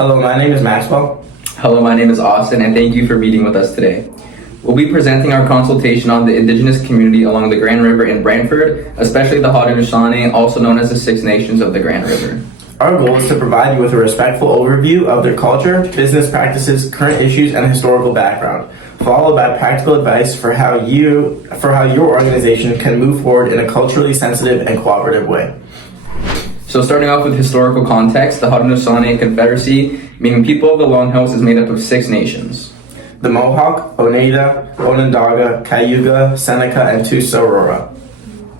Hello, my name is Maxwell. Hello, my name is Austin, and thank you for meeting with us today. We'll be presenting our consultation on the Indigenous community along the Grand River in Brantford, especially the Haudenosaunee, also known as the Six Nations of the Grand River. Our goal is to provide you with a respectful overview of their culture, business practices, current issues, and historical background, followed by practical advice for how your organization can move forward in a culturally sensitive and cooperative way. So starting off with historical context, the Haudenosaunee Confederacy, meaning people of the Longhouse, is made up of 6 nations. The Mohawk, Oneida, Onondaga, Cayuga, Seneca, and Tuscarora.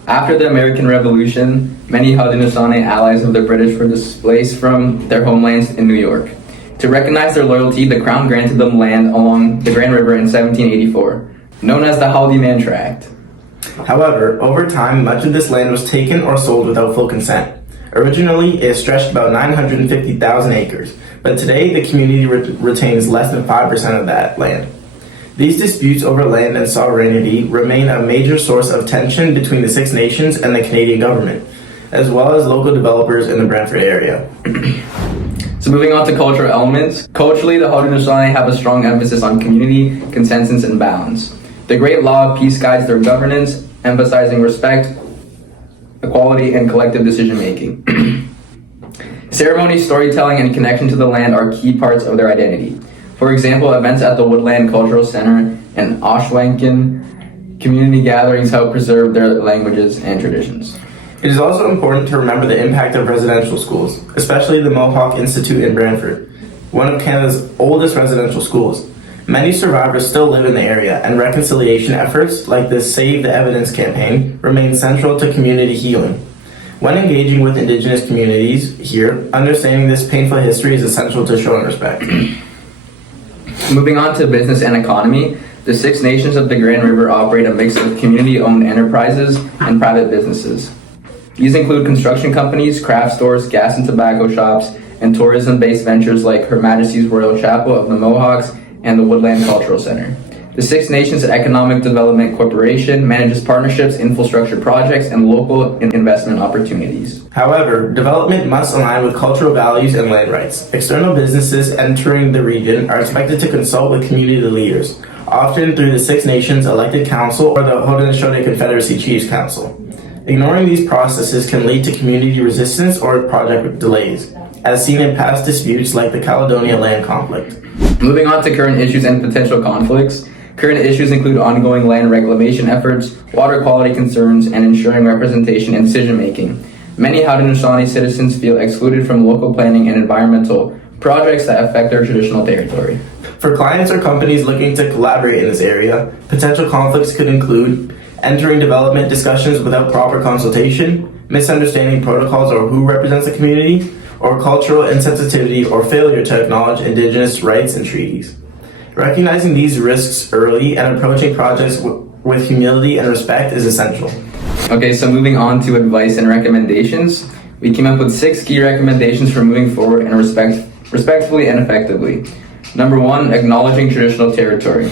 After the American Revolution, many Haudenosaunee allies of the British were displaced from their homelands in New York. To recognize their loyalty, the Crown granted them land along the Grand River in 1784, known as the Haldimand Tract. However, over time, much of this land was taken or sold without full consent. Originally, it stretched about 950,000 acres, but today the community retains less than 5% of that land. These disputes over land and sovereignty remain a major source of tension between the Six Nations and the Canadian government, as well as local developers in the Brantford area. So moving on to cultural elements. Culturally, the Haudenosaunee have a strong emphasis on community, consensus, and balance. The Great Law of Peace guides their governance, emphasizing respect, equality, and collective decision-making. Ceremony, storytelling, and connection to the land are key parts of their identity. For example, events at the Woodland Cultural Center and Ashwankin community gatherings help preserve their languages and traditions. It is also important to remember the impact of residential schools, especially the Mohawk Institute in Brantford, one of Canada's oldest residential schools. Many survivors still live in the area, and reconciliation efforts like the Save the Evidence campaign remain central to community healing. When engaging with Indigenous communities here, understanding this painful history is essential to showing respect. Moving on to business and economy, the Six Nations of the Grand River operate a mix of community-owned enterprises and private businesses. These include construction companies, craft stores, gas and tobacco shops, and tourism-based ventures like Her Majesty's Royal Chapel of the Mohawks and the Woodland Cultural Center. The Six Nations Economic Development Corporation manages partnerships, infrastructure projects, and local investment opportunities. However, development must align with cultural values and land rights. External businesses entering the region are expected to consult with community leaders, often through the Six Nations elected council or the Haudenosaunee Confederacy Chiefs Council. Ignoring these processes can lead to community resistance or project delays, as seen in past disputes like the Caledonia land conflict. Moving on to current issues and potential conflicts. Current issues include ongoing land reclamation efforts, water quality concerns, and ensuring representation in decision-making. Many Haudenosaunee citizens feel excluded from local planning and environmental projects that affect their traditional territory. For clients or companies looking to collaborate in this area, potential conflicts could include entering development discussions without proper consultation, misunderstanding protocols or who represents the community, or cultural insensitivity or failure to acknowledge Indigenous rights and treaties. Recognizing these risks early and approaching projects with humility and respect is essential. Okay, so moving on to advice and recommendations. We came up with 6 key recommendations for moving forward and respectfully and effectively. Number 1, acknowledging traditional territory.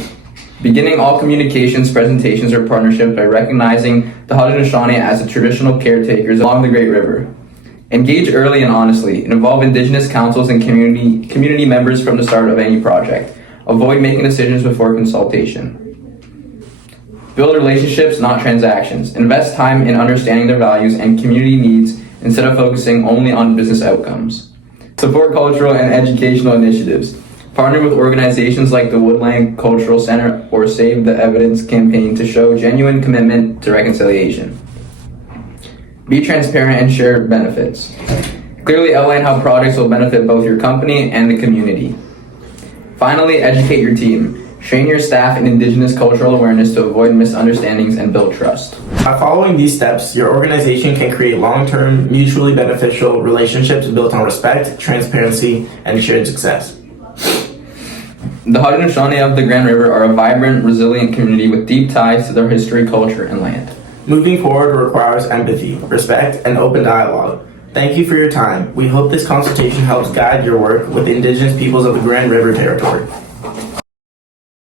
Beginning all communications, presentations, or partnerships by recognizing the Haudenosaunee as the traditional caretakers along the Great River. Engage early and honestly, and involve Indigenous councils and community members from the start of any project. Avoid making decisions before consultation. Build relationships, not transactions. Invest time in understanding their values and community needs instead of focusing only on business outcomes. Support cultural and educational initiatives. Partner with organizations like the Woodland Cultural Center or Save the Evidence campaign to show genuine commitment to reconciliation. Be transparent and share benefits. Clearly outline how projects will benefit both your company and the community. Finally, educate your team. Train your staff in Indigenous cultural awareness to avoid misunderstandings and build trust. By following these steps, your organization can create long-term, mutually beneficial relationships built on respect, transparency, and shared success. The Haudenosaunee of the Grand River are a vibrant, resilient community with deep ties to their history, culture, and land. Moving forward requires empathy, respect, and open dialogue. Thank you for your time. We hope this consultation helps guide your work with Indigenous peoples of the Grand River Territory.